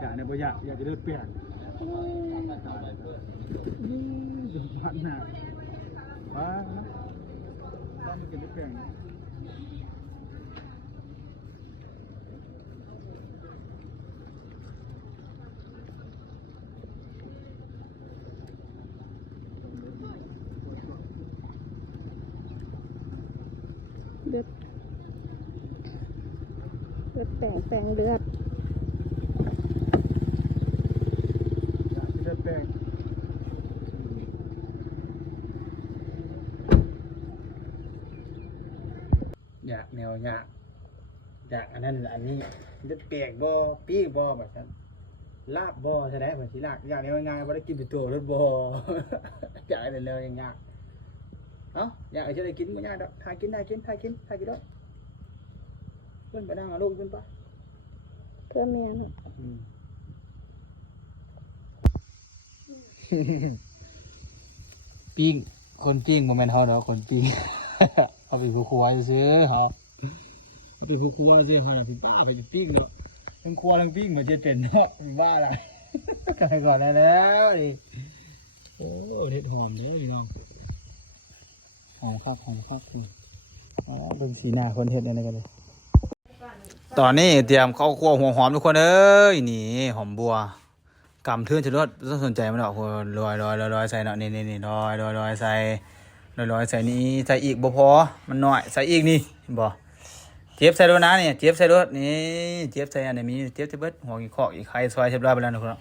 อยากเนี่ยบ่อยากจะเลือดเปลี่ยนดูพันหน้าว้าบ้านมันกินเลือดเปลี่ยนเลือดแปลงเลือดเลือดแปลงอยากแนวอยากอันนั้นอันนี้เลือดแปลงบ่ปีบ่แบบนั้นลาบบ่ใช่ไหมเหมือนที่ลากอยากแนวง่ายบ่ได้กินเป็นตัวรถบ่ อยากแต่แนวง่ายเอ้าอยากจะได้กินบ่ยากดอกทายกินด้วยเพิ่นไปนั่งเอาลูกเพิ่นปะเพื่อเมียเนาะปิ้งคนปิ้งโมเมนต์เขาเนาะคนปิ้ง เอาไปผู้ครัวซื้อเขาเอาไปผู้ครัวซื้อเขาพี่ป้าไปปิ้งเนาะทั้งครัวทั้งปิ้งมาจะเป็นเนาะมีบ้าอะไร กันไปก่อนแล้วดิโอ้เด็ดหอมเด้อพี่น้องหอมคักอ๋อเป็นสีหน้าคนเห็ดอะไรกันเลยตอนนี้เตรียมข้าวคั่วหัวหอมทุกคนเอ้ยนี่หอมบัวกำเทือนจะรสต้องสนใจมันหรอกลอยใส่เนาะนี่ลอยใส่นี่ใส่อีกบ่พอมันน้อยใส่อีกนี่บ่เจี๊ยบใส่รสนะนี่เจี๊ยบใส่รสนี่เจี๊ยบใส่อันนี้มีเจี๊ยบจะเบิดหัวกี่ข้อกี่ไข่ซอยเรียบร้อยไปแล้วนะคุณเนาะ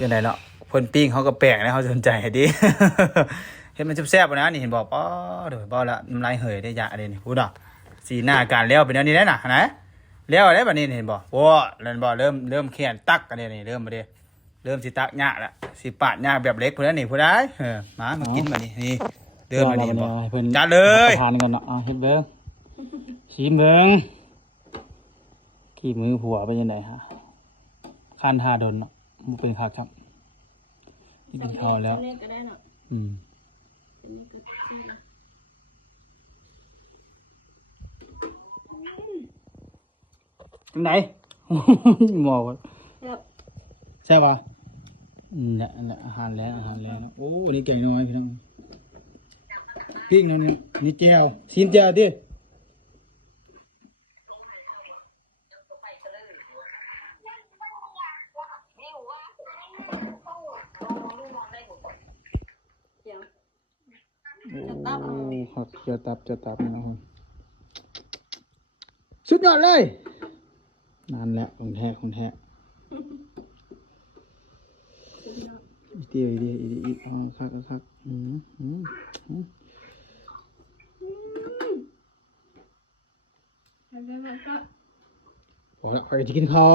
ยังไงเนาะเพิ่นปิ้งเขาก็แปลกนะเขาสนใจดิ เห็นมันแซ่บๆนะนี่เห็นบอกป้อเดี๋ยวป้อละน้ำลายเหยได้ยะเลยนี่พูดอ่ะสีหน้าการเลี้ยวเป็นอันนี้ได้น่ะนะเลี้ยวได้แบบนี้เห็นบอกโอ้เริ่มบอกเริ่มแขนตักกันเลยนี่เริ่มมาดิเริ่มสิตักหญ้าละสิปาดหญ้าแบบเล็กพูดแล้วนี่พูดได้มากินมานี่เริ่มมานี่บอกจัดเลยทานกันเนาะเฮ็ดเบิ้งชิมเบิ้งขี้มือผัวเป็นยังไงฮะคันหาดนเนาะมันเป็นขาครับนี่กินข้าวแล้วไหน หมอกใช่ป่ะเนี่ยอาหารแล้วโอ้นี่แกงน้อยพี่น้องปิ้งแล้วเนี่ยนี่แจ่วซีนแจ่วดิครับจะตับนะครับสุดยอดเลยนั่นแหละของแท้อีเดียวอีกคักพอละใครจะกินข้าว